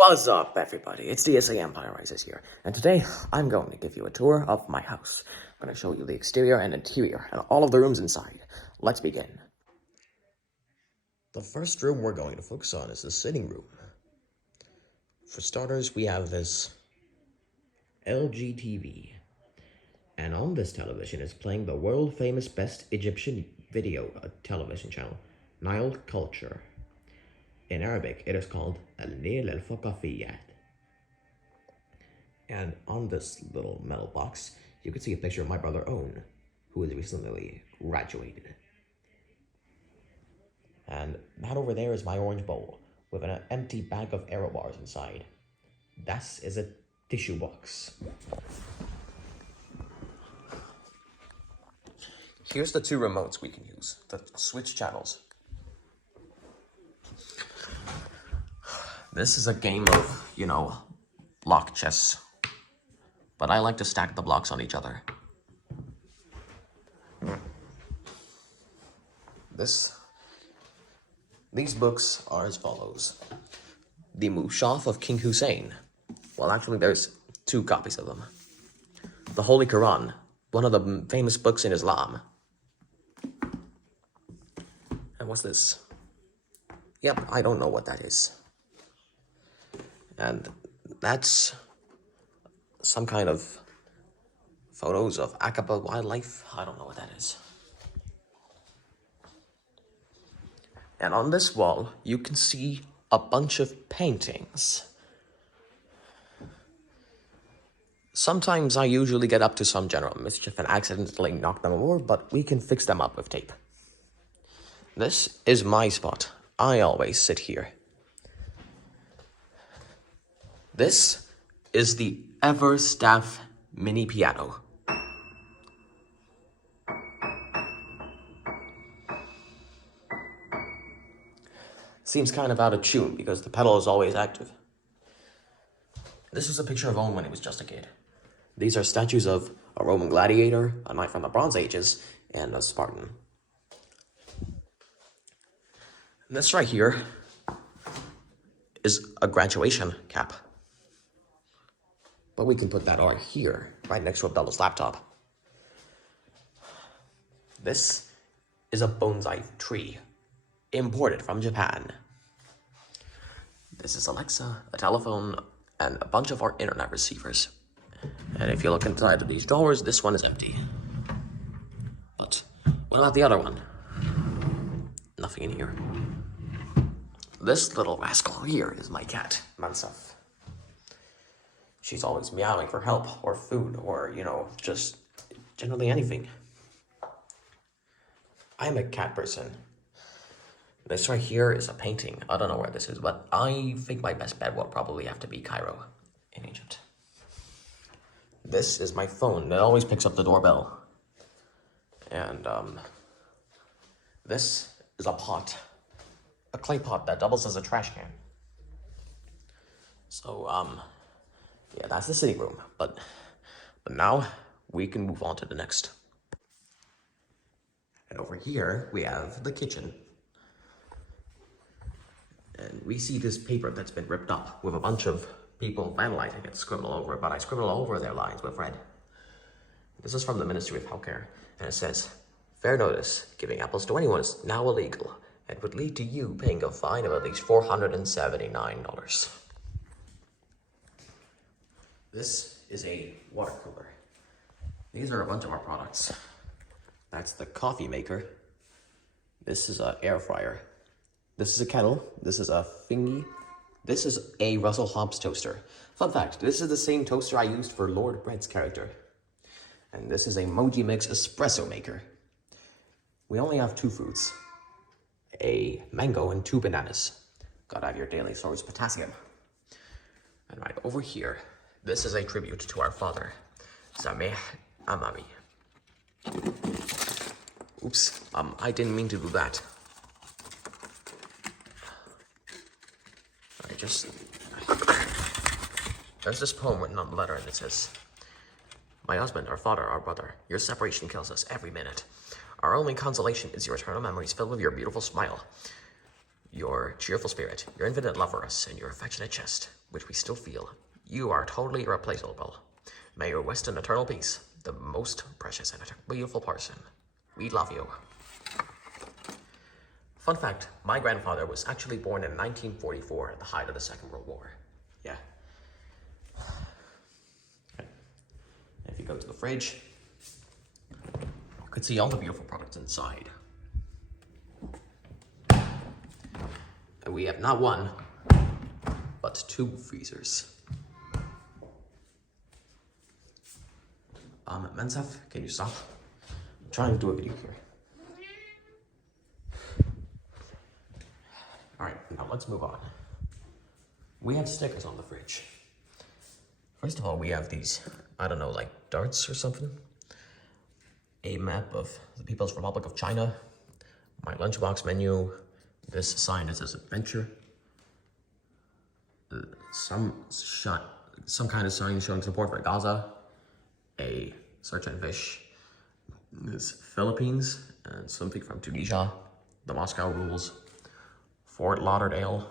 What's up, everybody? It's DSA Empire Rises here, and today I'm going to give you a tour of my house. I'm going to show you the exterior and interior, and all of the rooms inside. Let's begin. The first room we're going to focus on is the sitting room. For starters, we have this LG TV, and on this television is playing the world-famous best Egyptian video television channel, Nile Culture. In Arabic, it is called Al-Nil Al-Faqafiyat. And on this little metal box, you can see a picture of my brother Owen, who has recently graduated. And that over there is my orange bowl, with an empty bag of Aero bars inside. That is a tissue box. Here's the two remotes we can use, to switch channels. This is a game of, block chess. But I like to stack the blocks on each other. These books are as follows. The Mushaf of King Hussein. Well, actually, there's two copies of them. The Holy Quran, one of the famous books in Islam. And what's this? Yep, I don't know what that is. And that's some kind of photos of Aqaba wildlife. I don't know what that is. And on this wall, you can see a bunch of paintings. Sometimes I usually get up to some general mischief and accidentally knock them over, but we can fix them up with tape. This is my spot. I always sit here. This is the Everstaff mini piano. Seems kind of out of tune because the pedal is always active. This is a picture of Owen when he was just a kid. These are statues of a Roman gladiator, a knight from the Bronze Ages, and a Spartan. And this right here is a graduation cap. But we can put that right here, right next to Abdullah's laptop. This is a bonsai tree, imported from Japan. This is Alexa, a telephone, and a bunch of our internet receivers. And if you look inside of these drawers, this one is empty. But what about the other one? Nothing in here. This little rascal here is my cat, Mansaf. She's always meowing for help or food or, just generally anything. I'm a cat person. This right here is a painting. I don't know where this is, but I think my best bet will probably have to be Cairo in Egypt. This is my phone. It always picks up the doorbell. And this is a pot. A clay pot that doubles as a trash can. So, yeah, that's the sitting room, but now we can move on to the next. And over here, we have the kitchen. And we see this paper that's been ripped up with a bunch of people vandalizing it, scribble over it, but I scribble over their lines with red. This is from the Ministry of Healthcare, and it says, "Fair notice, giving apples to anyone is now illegal and would lead to you paying a fine of at least $479. This is a water cooler. These are a bunch of our products. That's the coffee maker. This is an air fryer. This is a kettle. This is a thingy. This is a Russell Hobbs toaster. Fun fact, this is the same toaster I used for Lord Brett's character. And this is a Moji Mix espresso maker. We only have two foods. A mango and 2 bananas. Gotta have your daily source of potassium. And right over here, this is a tribute to our father, Sameh Amami. Oops, I didn't mean to do that. There's this poem written on the letter, and it says, "My husband, our father, our brother, your separation kills us every minute. Our only consolation is your eternal memories filled with your beautiful smile. your cheerful spirit, your infinite love for us, and your affectionate chest, which we still feel. You are totally irreplaceable. May you rest in eternal peace, the most precious and beautiful person. We love you. Fun fact, my grandfather was actually born in 1944 at the height of the Second World War. Yeah. If you go to the fridge, you can see all the beautiful products inside. And we have not one, but two freezers. Mensaf, can you stop? I'm trying to do a video here. Alright, now let's move on. We have stickers on the fridge. First of all, we have these, I don't know, like darts or something. A map of the People's Republic of China. My lunchbox menu. This sign that says adventure. Some kind of sign showing support for Gaza. A search and fish. This Philippines and something from Tunisia. The Moscow rules. Fort Lauderdale,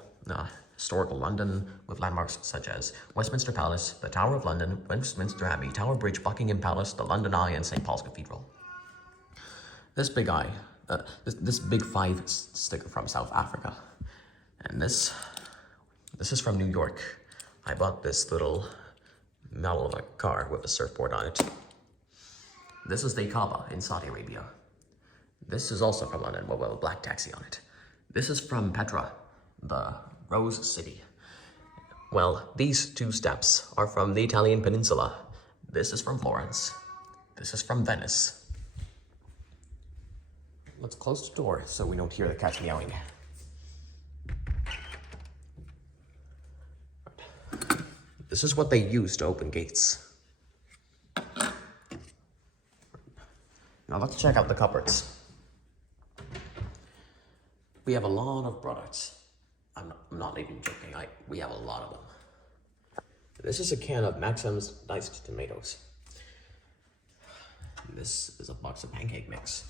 historical London with landmarks such as Westminster Palace, the Tower of London, Westminster Abbey, Tower Bridge, Buckingham Palace, the London Eye, and St. Paul's Cathedral. This big eye, this big five sticker from South Africa, and this is from New York. I bought this little model of a car with a surfboard on it. This is the Kaaba in Saudi Arabia. This is also from London with a black taxi on it. This is from Petra, the Rose City. Well, these two steps are from the Italian peninsula. This is from Florence. This is from Venice. Let's close the door so we don't hear the cats meowing. This is what they use to open gates. Now let's check out the cupboards. We have a lot of products. I'm not even joking, we have a lot of them. This is a can of Maxim's diced tomatoes. This is a box of pancake mix.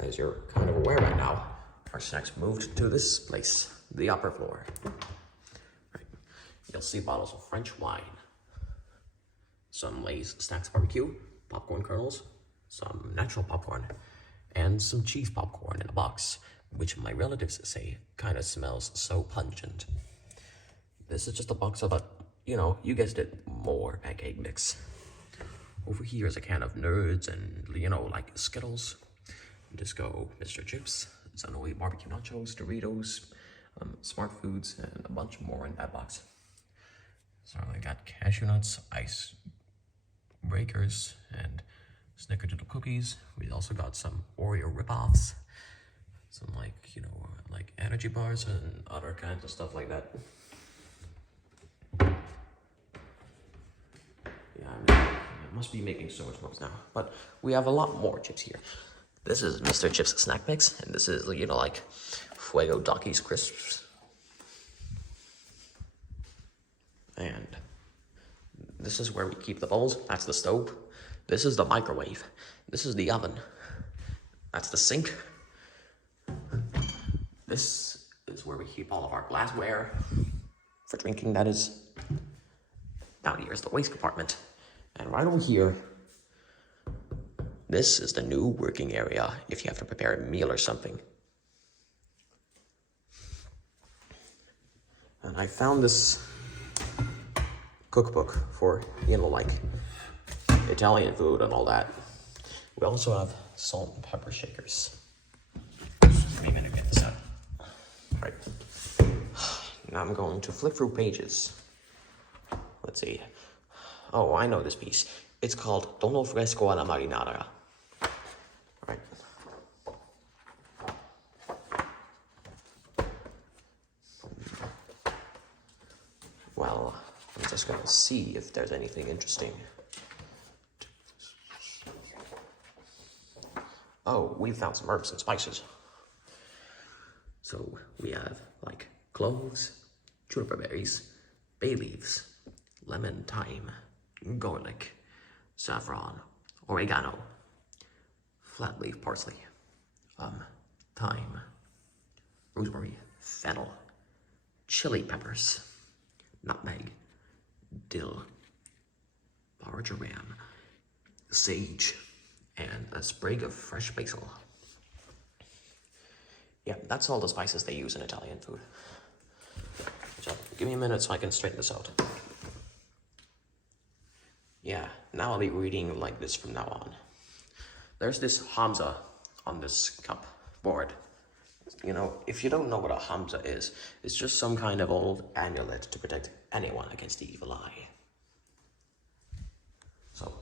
As you're kind of aware right now, our snacks moved to this place, the upper floor. Right. You'll see bottles of French wine, some Lay's Snacks Barbecue, popcorn kernels, some natural popcorn, and some cheese popcorn in a box, which my relatives say kind of smells so pungent. This is just a box of you guessed it, more pancake mix. Over here is a can of Nerds and, like Skittles, Disco Mr. Chips, Sunaway barbecue nachos, Doritos, Smart Foods, and a bunch more in that box. So I got cashew nuts, ice breakers, and Snickerdoodle cookies. We also got some Oreo ripoffs, some like energy bars and other kinds of stuff like that. Yeah, I must be making so much noise now, but we have a lot more chips here. This is Mr. Chips snack mix, and this is like Fuego Dockies crisps. And this is where we keep the bowls. That's the stove. This is the microwave. This is the oven. That's the sink. This is where we keep all of our glassware for drinking, that is. Down here is the waste compartment. And right over here, this is the new working area if you have to prepare a meal or something. And I found this cookbook for, like Italian food and all that. We also have salt and pepper shakers. Wait a minute, get this out. All right. Now I'm going to flip through pages. Let's see. Oh, I know this piece. It's called Tonno Fresco alla Marinara. All right. Well, I'm just gonna see if there's anything interesting. Oh, we found some herbs and spices. So we have like cloves, juniper berries, bay leaves, lemon, thyme, garlic, saffron, oregano, flat leaf parsley, thyme, rosemary, fennel, chili peppers, nutmeg, dill, marjoram, sage, and a sprig of fresh basil. Yeah, that's all the spices they use in Italian food. So, give me a minute so I can straighten this out. Yeah, now I'll be reading like this from now on. There's this Hamza on this cup board. You know, if you don't know what a Hamza is, it's just some kind of old amulet to protect anyone against the evil eye. So,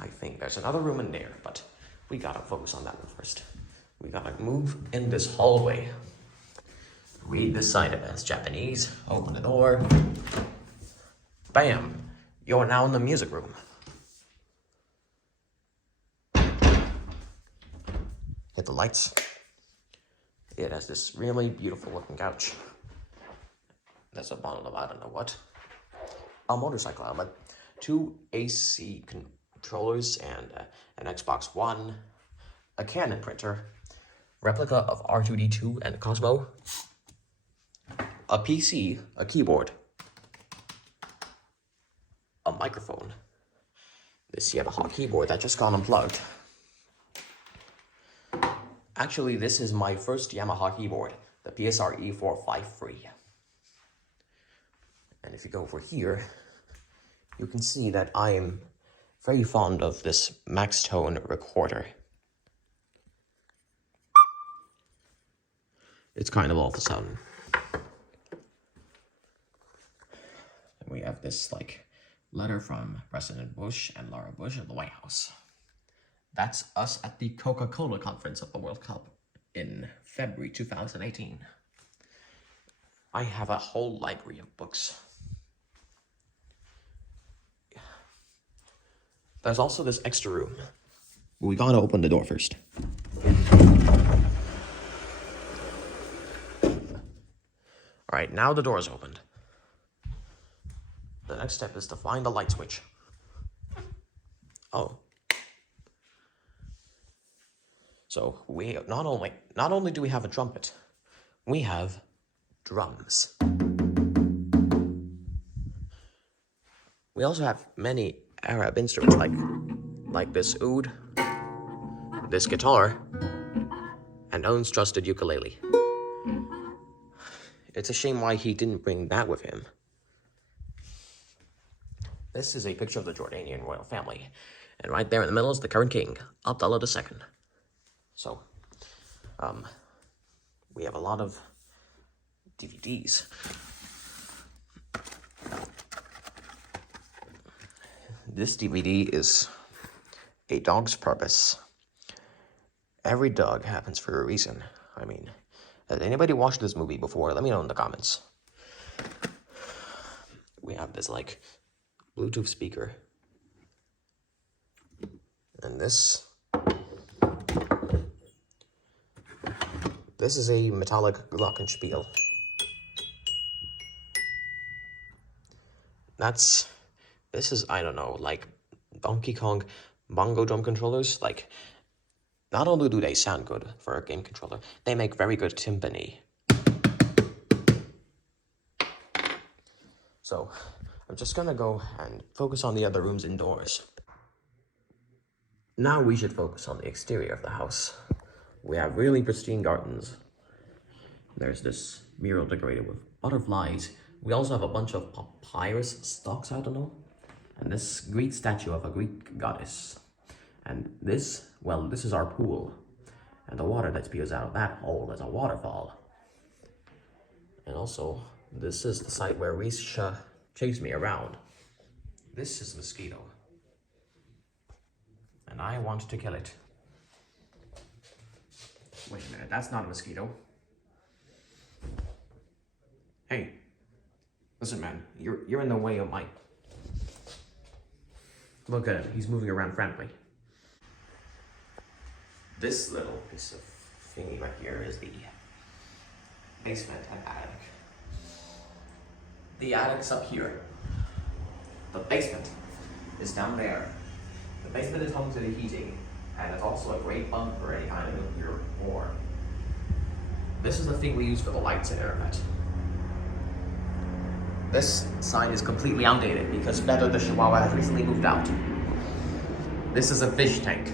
I think there's another room in there, but we gotta focus on that one first. We gotta move in this hallway. Read this sign if it's Japanese. Open the door. Bam! You're now in the music room. Hit the lights. It has this really beautiful looking couch. There's a bottle of I don't know what. A motorcycle helmet. 2 AC controllers and an Xbox One. A Canon printer. Replica of R2-D2 and Cosmo. A PC, a keyboard. A microphone. This Yamaha keyboard that just got unplugged. Actually, this is my first Yamaha keyboard, the PSR E453. And if you go over here, you can see that I am very fond of this Maxtone recorder. It's kind of all of a sudden. And we have this like letter from President Bush and Laura Bush at the White House. That's us at the Coca-Cola conference of the World Cup in February 2018. I have a whole library of books. There's also this extra room. We gotta open the door first. Alright, now the door is opened. The next step is to find the light switch. Oh. So we not only do we have a trumpet, we have drums. We also have many Arab instruments like this oud, this guitar, and Owen's trusted ukulele. It's a shame why he didn't bring that with him. This is a picture of the Jordanian royal family, and right there in the middle is the current king, Abdullah II. So, we have a lot of DVDs. This DVD is A Dog's Purpose. Every dog happens for a reason. I mean, has anybody watched this movie before? Let me know in the comments. We have this, like, Bluetooth speaker. And this is a metallic glockenspiel. This is, I don't know, like Donkey Kong bongo drum controllers. Like, not only do they sound good for a game controller, they make very good timpani. So, I'm just gonna go and focus on the other rooms indoors. Now we should focus on the exterior of the house. We have really pristine gardens. There's this mural decorated with butterflies. We also have a bunch of papyrus stalks, I don't know. And this Greek statue of a Greek goddess. And this, well, this is our pool. And the water that spews out of that hole is a waterfall. And also, this is the site where Risha chased me around. This is a mosquito. And I want to kill it. Wait a minute, that's not a mosquito. Hey, listen man, you're in the way of my... Look at him, he's moving around frantically. This little piece of thingy right here is the basement and attic. The attic's up here. The basement is down there. The basement is home to the heating And it's also a great bump for any kind of nuclear war. This is the thing we use for the lights and internet. This sign is completely outdated because Beto the Chihuahua has recently moved out. This is a fish tank,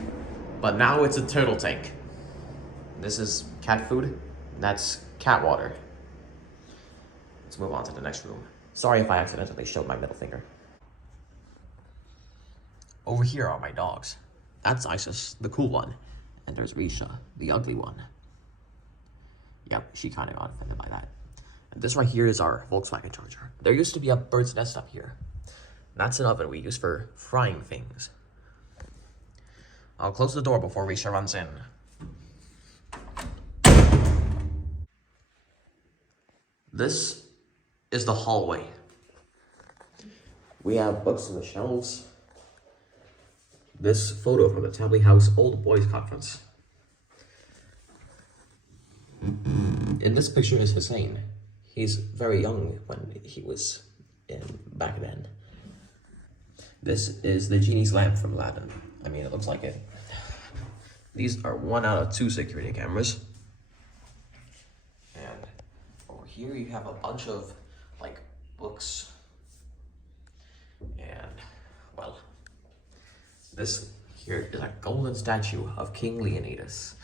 but now it's a turtle tank. This is cat food, that's cat water. Let's move on to the next room. Sorry if I accidentally showed my middle finger. Over here are my dogs. That's Isis, the cool one. And there's Risha, the ugly one. Yep, she kind of got offended by that. And this right here is our Volkswagen Charger. There used to be a bird's nest up here. That's an oven we use for frying things. I'll close the door before Risha runs in. This is the hallway. We have books on the shelves. This photo from the Tabley House Old Boys Conference. In this picture is Hussein. He's very young when he was back then. This is the genie's lamp from Aladdin. I mean, it looks like it. These are 1 out of 2 security cameras. And over here you have a bunch of, like, books. And, well, this here is a golden statue of King Leonidas.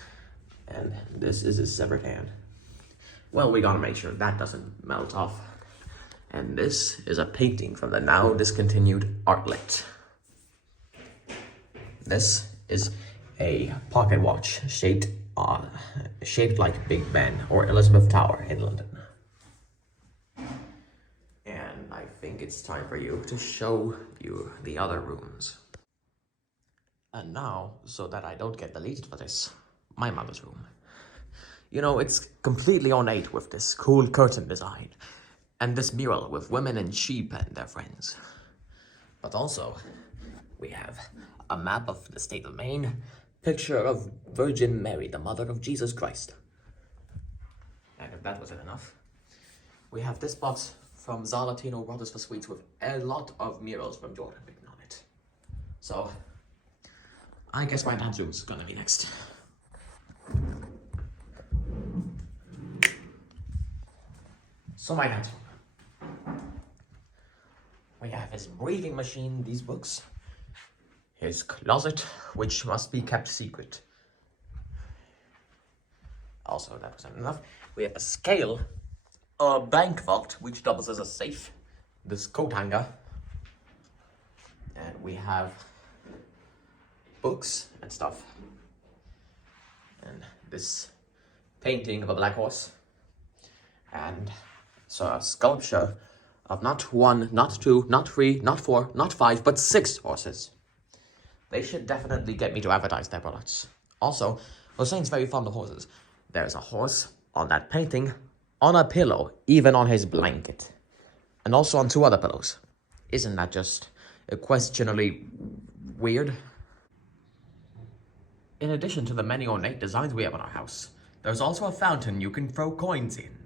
And this is his severed hand. Well, we gotta make sure that doesn't melt off. And this is a painting from the now discontinued Artlet. This is a pocket watch shaped like Big Ben or Elizabeth Tower in London. And I think it's time for you to show you the other rooms. And now, so that I don't get deleted for this, my mother's room. You know, it's completely ornate with this cool curtain design and this mural with women and sheep and their friends. But also, we have a map of the state of Maine, picture of Virgin Mary, the mother of Jesus Christ. And if that wasn't enough, we have this box from Zalatino Brothers for Sweets with a lot of murals from Jordan written on it. So, I guess my dad's room is gonna be next. So my dad's room. We have his breathing machine, these books. His closet, which must be kept secret. Also, that wasn't enough. We have a scale, a bank vault, which doubles as a safe, this coat hanger, and we have books and stuff. And this painting of a black horse. And so a sculpture of not 1, not 2, not 3, not 4, not 5, but 6 horses. They should definitely get me to advertise their products. Also, Hussein's very fond of horses. There's a horse on that painting, on a pillow, even on his blanket. And also on 2 other pillows. Isn't that just questionably weird? In addition to the many ornate designs we have in our house, there's also a fountain you can throw coins in.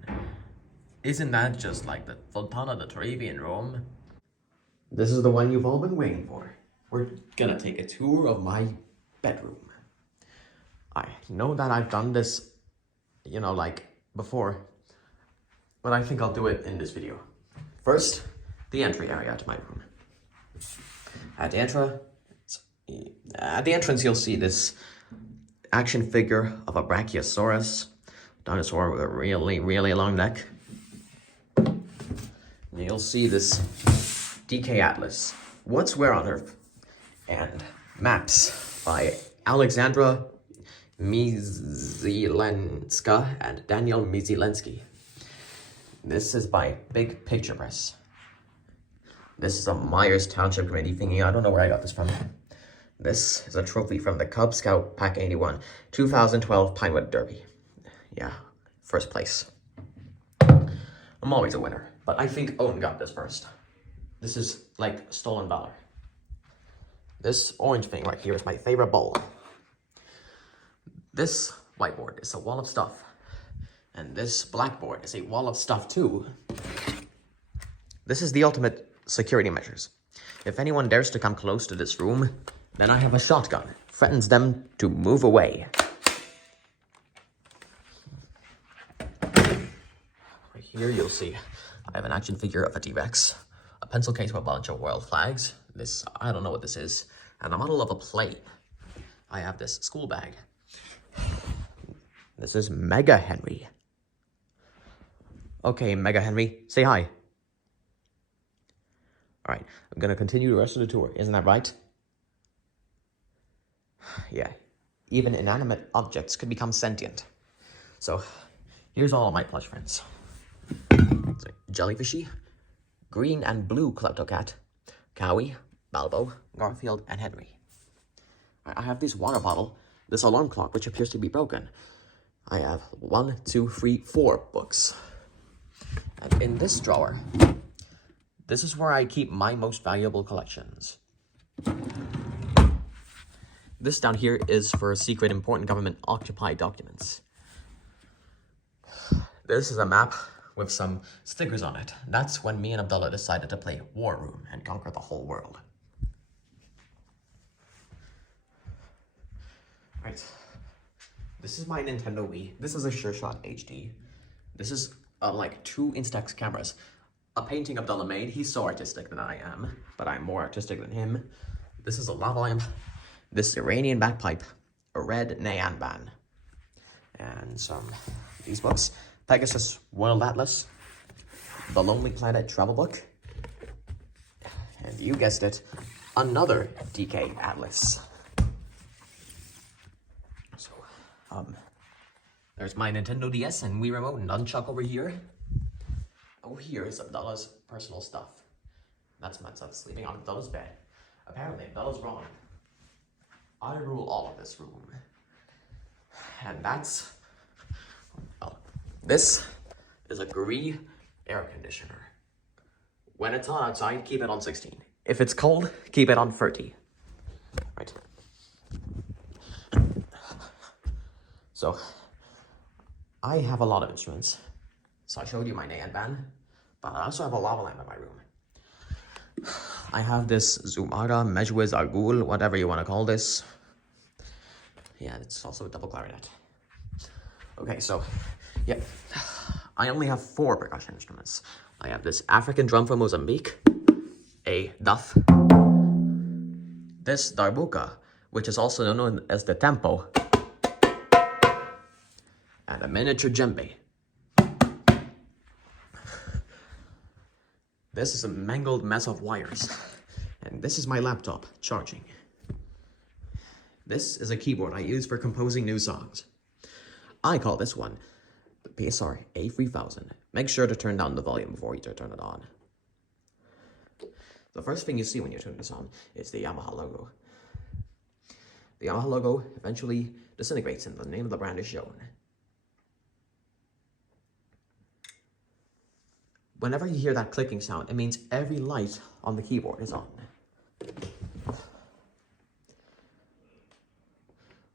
Isn't that just like the Fontana di Trevi in Rome? This is the one you've all been waiting for. We're gonna take a tour of my bedroom. I know that I've done this, you know, like before, but I think I'll do it in this video. First, the entry area to my room. At the entrance, you'll see this action figure of a Brachiosaurus dinosaur with a really, really long neck. And you'll see this DK Atlas, What's Where on Earth, and maps by Alexandra Mizielenska and Daniel Mizilensky. This is by Big Picture Press. This is a Myers Township Committee thingy. I don't know where I got this from. This is a trophy from the Cub Scout Pack 81 2012 Pinewood Derby. Yeah, first place. I'm always a winner, but I think Owen got this first. This is like stolen valor. This orange thing right here is my favorite bowl. This whiteboard is a wall of stuff. And this blackboard is a wall of stuff too. This is the ultimate security measures. If anyone dares to come close to this room, then I have a shotgun threatens them to move away. Right here you'll see I have an action figure of a T-Rex, a pencil case with a bunch of world flags, this, I don't know what this is, and a model of a plane. I have this school bag. This is Mega Henry. Okay, Mega Henry, say hi. All right, I'm gonna continue the rest of the tour, isn't that right? Yeah, even inanimate objects could become sentient. So, here's all of my plush friends. So, Jellyfishy, green and blue Kleptocat, Cowie, Balbo, Garfield, and Henry. I have this water bottle, this alarm clock, which appears to be broken. I have 1, 2, 3, 4 books. And in this drawer, this is where I keep my most valuable collections. This down here is for secret important government occupied documents. This is a map with some stickers on it. That's when me and Abdullah decided to play War Room and conquer the whole world. Right. This is my Nintendo Wii. This is a SureShot HD. This is like 2 Instax cameras. A painting Abdullah made. He's so artistic than I am, but I'm more artistic than him. This is a lava lamp. This Iranian bagpipe. A red Nyan Ban. And some these books. Pegasus World Atlas. The Lonely Planet Travel Book. And you guessed it, another DK Atlas. So, there's my Nintendo DS and Wii Remote and Nunchuck over here. Over here is Abdullah's personal stuff. That's my stuff sleeping on Abdullah's bed. Apparently, Abdullah's wrong. I rule all of this room. And that's... well, this is a Gree air conditioner. When it's hot outside, keep it on 16. If it's cold, keep it on 30. Right. So, I have a lot of instruments. So I showed you my Nyan Ban, but I also have a lava lamp in my room. I have this Zumara, Mejwiz, Argul, whatever you want to call this. Yeah, it's also a double clarinet. Okay, so, yeah. I only have 4 percussion instruments. I have this African drum from Mozambique, a duff, this darbuka, which is also known as the tempo, and a miniature djembe. This is a mangled mess of wires, and this is my laptop charging. This is a keyboard I use for composing new songs. I call this one the PSR A3000. Make sure to turn down the volume before you turn it on. The first thing you see when you turn this on is the Yamaha logo. The Yamaha logo eventually disintegrates and the name of the brand is shown. Whenever you hear that clicking sound, it means every light on the keyboard is on.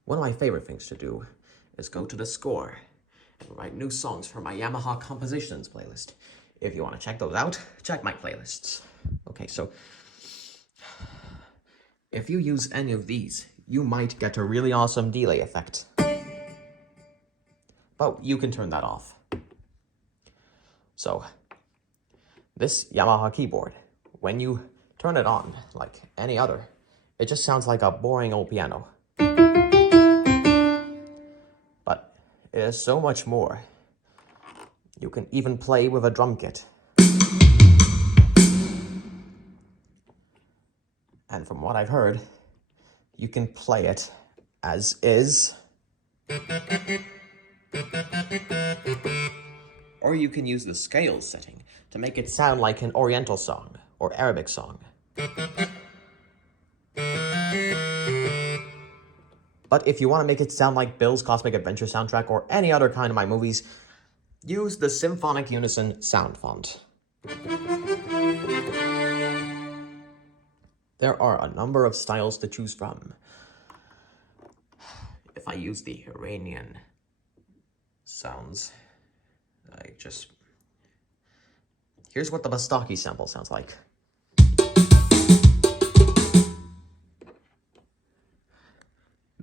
One of my favorite things to do is go to the score and write new songs for my Yamaha Compositions playlist. If you want to check those out, check my playlists. Okay, so if you use any of these, you might get a really awesome delay effect. But you can turn that off. So, this Yamaha keyboard, when you turn it on, like any other, it just sounds like a boring old piano. But it is so much more. You can even play with a drum kit. And from what I've heard, you can play it as is. Or you can use the scales setting to make it sound like an Oriental song or Arabic song. But if you want to make it sound like Bill's Cosmic Adventure soundtrack or any other kind of my movies, use the Symphonic Unison sound font. There are a number of styles to choose from. If I use the Iranian sounds, here's what the Bastaki sample sounds like.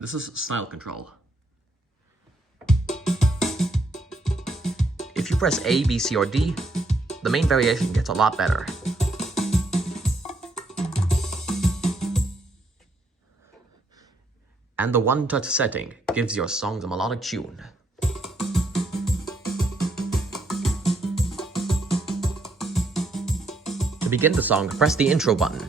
This is style control. If you press A, B, C, or D, the main variation gets a lot better. And the one-touch setting gives your songs a melodic tune. To begin the song, press the intro button.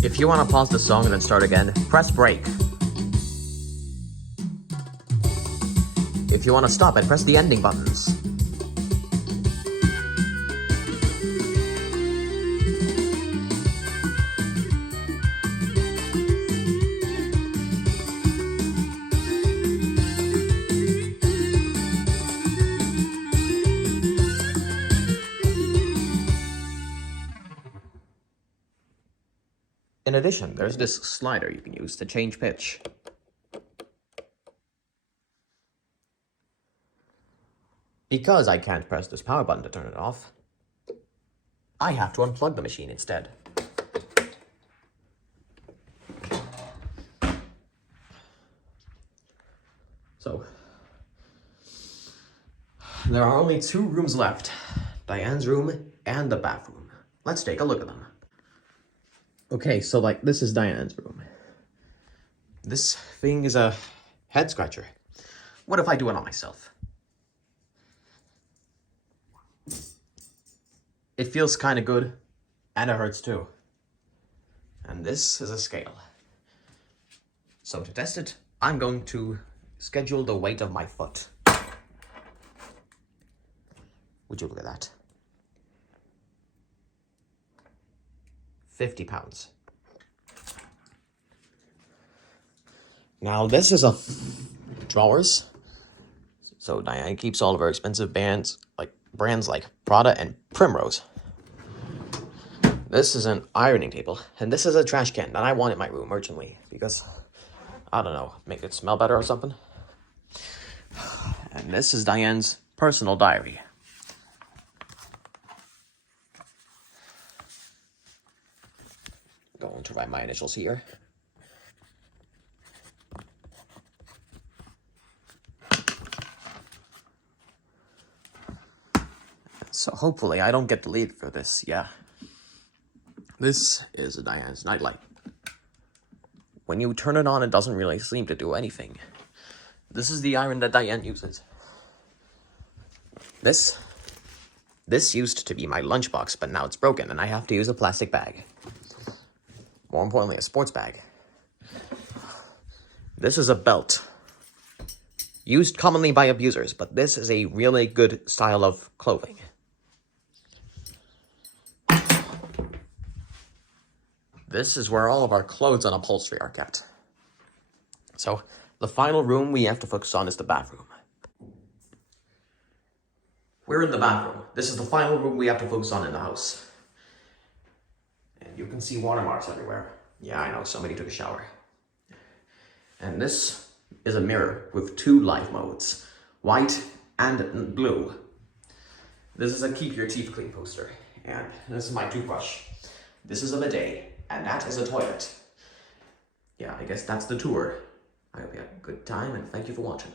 If you want to pause the song and then start again, press break. If you want to stop it, press the ending buttons. In addition, there's this slider you can use to change pitch. Because I can't press this power button to turn it off, I have to unplug the machine instead. So, there are only 2 rooms left, Diane's room and the bathroom. Let's take a look at them. Okay, so this is Diane's room. This thing is a head scratcher. What if I do it on myself? It feels kind of good, and it hurts too. And this is a scale. So to test it, I'm going to schedule the weight of my foot. Would you look at that? 50 pounds. Now this is a drawers. So Diane keeps all of her expensive brands like Prada and Primrose. This is an ironing table, and this is a trash can that I want in my room urgently because, I don't know, make it smell better or something. And this is Diane's personal diary. Going to write my initials here. So hopefully I don't get deleted for this, yeah. This is a Diane's nightlight. When you turn it on, it doesn't really seem to do anything. This is the iron that Diane uses. This used to be my lunchbox, but now it's broken and I have to use a plastic bag. More importantly, a sports bag. This is a belt. Used commonly by abusers, but this is a really good style of clothing. This is where all of our clothes and upholstery are kept. So, the final room we have to focus on is the bathroom. We're in the bathroom. This is the final room we have to focus on in the house. And you can see watermarks everywhere. Yeah, I know, somebody took a shower. And this is a mirror with 2 light modes, white and blue. This is a keep your teeth clean poster. And this is my toothbrush. This is a bidet. And that is a toilet. Yeah, I guess that's the tour. I hope you had a good time, and thank you for watching.